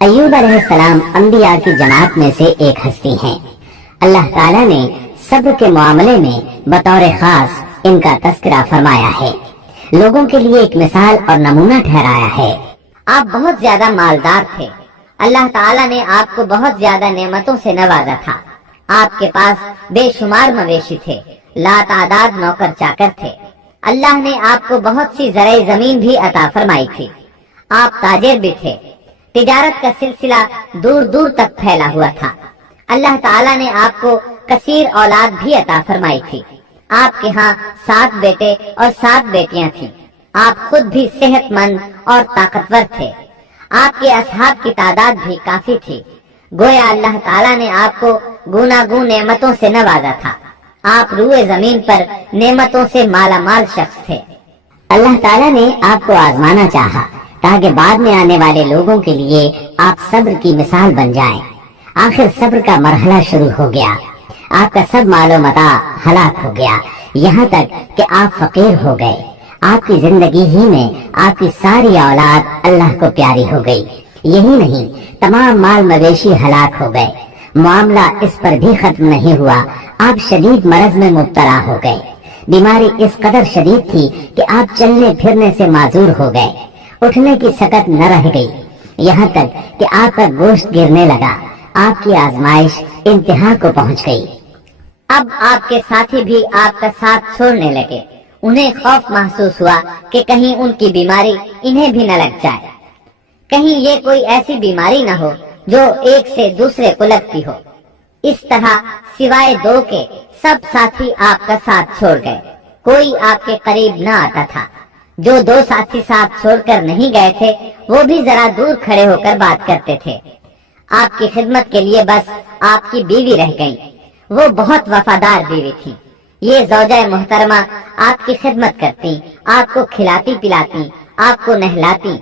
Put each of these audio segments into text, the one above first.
अय्यूब अलैहिस्सलाम अंबिया की जमात में से एक हस्ती हैं। अल्लाह ताला ने सब्र के मामले में बतौर खास इनका तस्करा फरमाया है, लोगों के लिए एक मिसाल और नमूना ठहराया है। आप बहुत ज्यादा मालदार थे, अल्लाह ताला ने आपको बहुत ज्यादा नेमतों से नवाजा था। आपके पास बेशुमार मवेशी थे, लातादाद नौकर चाकर थे। अल्लाह ने आपको बहुत सी ज़राए जमीन भी अता फरमाई थी। आप ताजिर भी थे, तिजारत का सिलसिला दूर दूर तक फैला हुआ था। अल्लाह ताला ने आपको कसीर औलाद भी अता फरमाई थी। आपके यहाँ 7 बेटे और 7 बेटियां थीं। आप खुद भी सेहतमंद और ताकतवर थे। आपके असहाब की तादाद भी काफी थी। गोया अल्लाह ताला ने आपको गुनागून नेमतों से नवाजा था। आप रूए जमीन पर नेमतों से मालामाल शख्स थे। अल्लाह ताला ने आपको आजमाना चाहा ताकि बाद में आने वाले लोगों के लिए आप सब्र की मिसाल बन जाएं। आखिर सब्र का मरहला शुरू हो गया। आपका सब मालो मता हलाक हो गया, यहाँ तक कि आप फकीर हो गए। आपकी जिंदगी ही में आपकी सारी औलाद अल्लाह को प्यारी हो गई। यही नहीं, तमाम माल मवेशी हलाक हो गए। मामला इस पर भी खत्म नहीं हुआ, आप शदीद मरज में मुब्तला हो गए। बीमारी इस कदर शदीद थी कि आप चलने फिरने से माजूर हो गए, उठने की सकत न रह गई। यहाँ तक कि आपका गोश्त गिरने लगा। आपकी आजमाइश इंतहा को पहुँच गई। अब आपके साथी भी आपका साथ छोड़ने लगे। उन्हें खौफ महसूस हुआ कि कहीं उनकी बीमारी इन्हें भी न लग जाए, कहीं ये कोई ऐसी बीमारी न हो जो एक से दूसरे को लगती हो। इस तरह सिवाय 2 के सब साथी आपका साथ छोड़ गए। कोई आपके करीब न आता था। जो 2 साथी साथ छोड़कर नहीं गए थे वो भी जरा दूर खड़े होकर बात करते थे। आपकी खिदमत के लिए बस आपकी बीवी रह गई। वो बहुत वफादार बीवी थी। ये ज़ौजा मोहतरमा आपकी खिदमत करती, आपको खिलाती पिलाती, आपको नहलाती।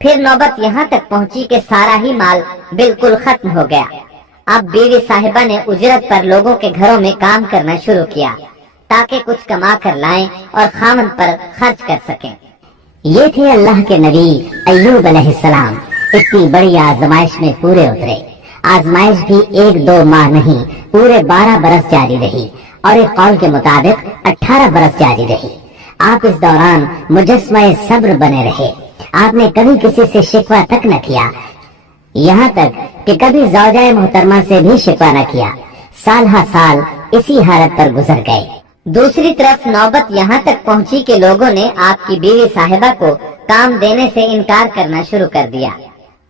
फिर नौबत यहाँ तक पहुँची कि सारा ही माल बिल्कुल खत्म हो गया। अब बीवी साहिबा ने उजरत पर लोगों के घरों में काम करना शुरू किया ताकि कुछ कमा कर लाएं और खामन पर खर्च कर सकें। ये थे अल्लाह के नबी अय्यूब अलैहिस्सलाम। इतनी बड़ी आजमाइश में पूरे उतरे। आजमाइश भी 1-2 माह नहीं, पूरे 12 बरस जारी रही और एक कौल के मुताबिक 18 बरस जारी रही। आप इस दौरान मुजस्समा सब्र बने रहे। आपने कभी किसी से शिकवा तक न किया, यहाँ तक कि कभी ज़ौजा मोहतरमा से भी शिकवा न किया। साल हा साल इसी हालत पर गुजर गए। दूसरी तरफ नौबत यहाँ तक पहुँची कि लोगों ने आपकी बीवी साहिबा को काम देने से इनकार करना शुरू कर दिया।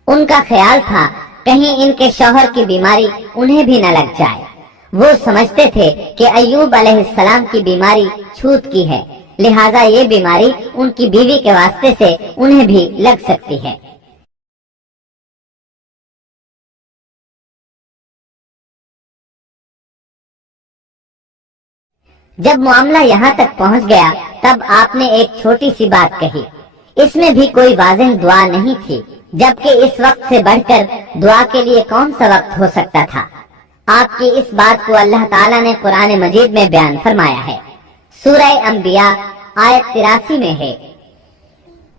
उनका ख्याल था कहीं इनके शौहर की बीमारी उन्हें भी न लग जाए। वो समझते थे कि अय्यूब अलैहिस्सलाम की बीमारी छूत की है, लिहाजा ये बीमारी उनकी बीवी के वास्ते से उन्हें भी लग सकती है। जब मामला यहाँ तक पहुँच गया तब आपने एक छोटी सी बात कही। इसमें भी कोई वाज़ेह दुआ नहीं थी, जबकि इस वक्त से बढ़कर दुआ के लिए कौन सा वक्त हो सकता था। आपकी इस बात को अल्लाह ताला ने कुरान मजीद में बयान फरमाया है। सूरह अंबिया आयत 83 में है,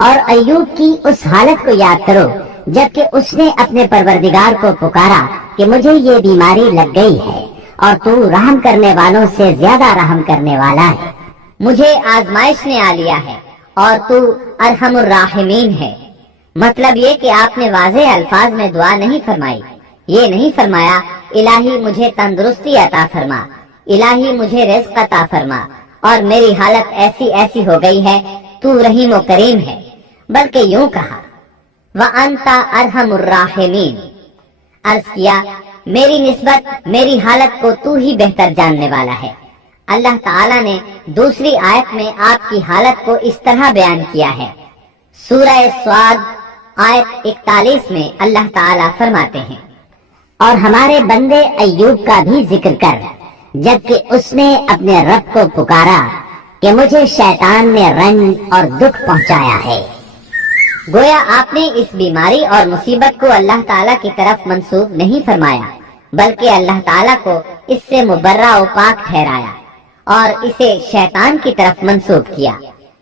और अय्यूब की उस हालत को याद करो जबकि उसने अपने परवरदिगार को पुकारा कि मुझे ये बीमारी लग गई है और तू रहम करने वालों से ज्यादा रहम करने वाला है। मुझे आजमाइश ने आ लिया है और तू अरहमुर राहिमीन है। मतलब ये कि आपने वाज़े अल्फाज में दुआ नहीं फरमाई। ये नहीं फरमाया इलाही मुझे तंदुरुस्ती अता फरमा, इलाही मुझे रिज़्क़ अता फरमा और मेरी हालत ऐसी ऐसी हो गई है, तू रहीम व करीम है। बल्कि यूं कहा व अंता अरहमुर राहिमीन। अर्ज किया मेरी निस्बत मेरी हालत को तू ही बेहतर जानने वाला है। अल्लाह ताला ने दूसरी आयत में आपकी हालत को इस तरह बयान किया है। सूरह स्वाद आयत 41 में अल्लाह ताला फरमाते हैं, और हमारे बंदे अय्यूब का भी जिक्र कर, जबकि उसने अपने रब को पुकारा कि मुझे शैतान ने रंज और दुख पहुंचाया है। गोया आपने इस बीमारी और मुसीबत को अल्लाह ताला की तरफ मंसूब नहीं फरमाया, बल्कि अल्लाह ताला को इससे मुबर्रा व पाक ठहराया और इसे शैतान की तरफ मंसूब किया।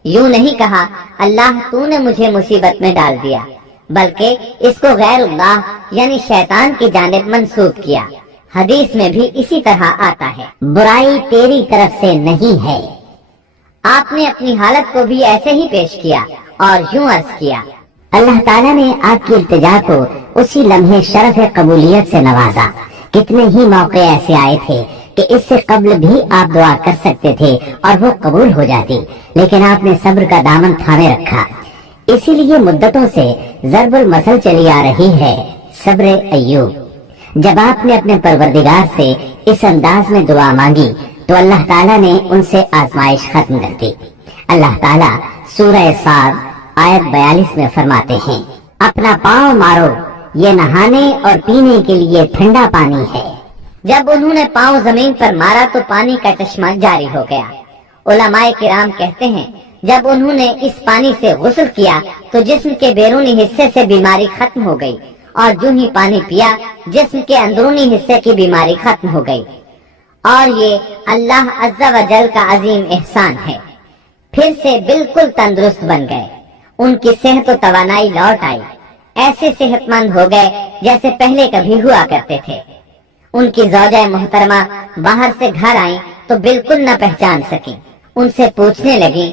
यूं नहीं कहा अल्लाह तूने मुझे मुसीबत में डाल दिया, बल्कि इसको गैरुल्लाह یعنی شیطان کی جانب منسوب کیا۔ حدیث میں بھی اسی طرح آتا ہے، برائی تیری طرف سے نہیں ہے۔ آپ نے اپنی حالت کو بھی ایسے ہی پیش کیا اور یوں عرض کیا، اللہ تعالیٰ نے آپ کی التجا کو اسی لمحے شرف قبولیت سے نوازا۔ کتنے ہی موقع ایسے آئے تھے کہ اس سے قبل بھی آپ دعا کر سکتے تھے اور وہ قبول ہو جاتی، لیکن آپ نے صبر کا دامن تھامے رکھا۔ اسی لیے مدتوں سے ضرب المثل چلی آ رہی ہے صبر ایوب۔ جب آپ نے اپنے پروردگار سے اس انداز میں دعا مانگی تو اللہ تعالیٰ نے ان سے آزمائش ختم کر دی۔ اللہ تعالیٰ سورہ صاد آیت 42 میں فرماتے ہیں، اپنا پاؤں مارو، یہ نہانے اور پینے کے لیے ٹھنڈا پانی ہے۔ جب انہوں نے پاؤں زمین پر مارا تو پانی کا چشمہ جاری ہو گیا۔ علماء کرام کہتے ہیں جب انہوں نے اس پانی سے غسل کیا تو جسم کے بیرونی حصے سے بیماری ختم ہو گئی، اور جو ہی پانی پیا جسم کے اندرونی حصے کی بیماری ختم ہو گئی، اور یہ اللہ عز و جل کا عظیم احسان ہے۔ پھر سے بالکل تندرست بن گئے، ان کی صحت و توانائی لوٹ آئی، ایسے صحت مند ہو گئے جیسے پہلے کبھی ہوا کرتے تھے۔ ان کی زوجہ محترمہ باہر سے گھر آئیں تو بالکل نہ پہچان سکیں۔ ان سے پوچھنے لگیں،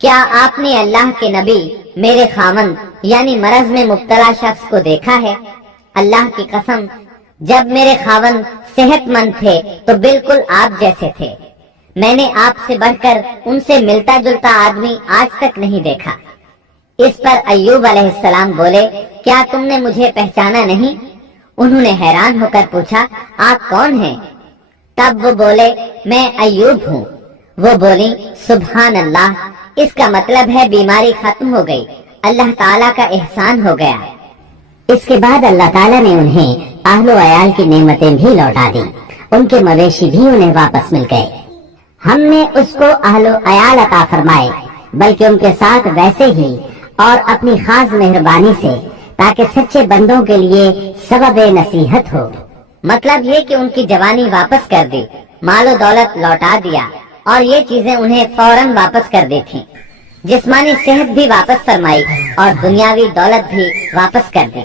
کیا آپ نے اللہ کے نبی میرے خاوند یعنی مرض میں مبتلا شخص کو دیکھا ہے؟ اللہ کی قسم، جب میرے خاوند صحت مند تھے تو بالکل آپ جیسے تھے۔ میں نے آپ سے بڑھ کر ان سے ملتا جلتا آدمی آج تک نہیں دیکھا۔ اس پر ایوب علیہ السلام بولے، کیا تم نے مجھے پہچانا نہیں؟ انہوں نے حیران ہو کر پوچھا، آپ کون ہیں؟ تب وہ بولے، میں ایوب ہوں۔ وہ بولی، سبحان اللہ، اس کا مطلب ہے بیماری ختم ہو گئی، اللہ تعالیٰ کا احسان ہو گیا۔ اس کے بعد اللہ تعالیٰ نے انہیں اہل و عیال کی نعمتیں بھی لوٹا دی، ان کے مویشی بھی انہیں واپس مل گئے۔ ہم نے اس کو اہل و عیال عطا فرمائے، بلکہ ان کے ساتھ ویسے ہی اور اپنی خاص مہربانی سے، تاکہ سچے بندوں کے لیے سبب نصیحت ہو۔ مطلب یہ کہ ان کی جوانی واپس کر دی، مال و دولت لوٹا دیا، اور یہ چیزیں انہیں فوراً واپس کر دی تھیں۔ جسمانی صحت بھی واپس فرمائی اور دنیاوی دولت بھی واپس کر دی۔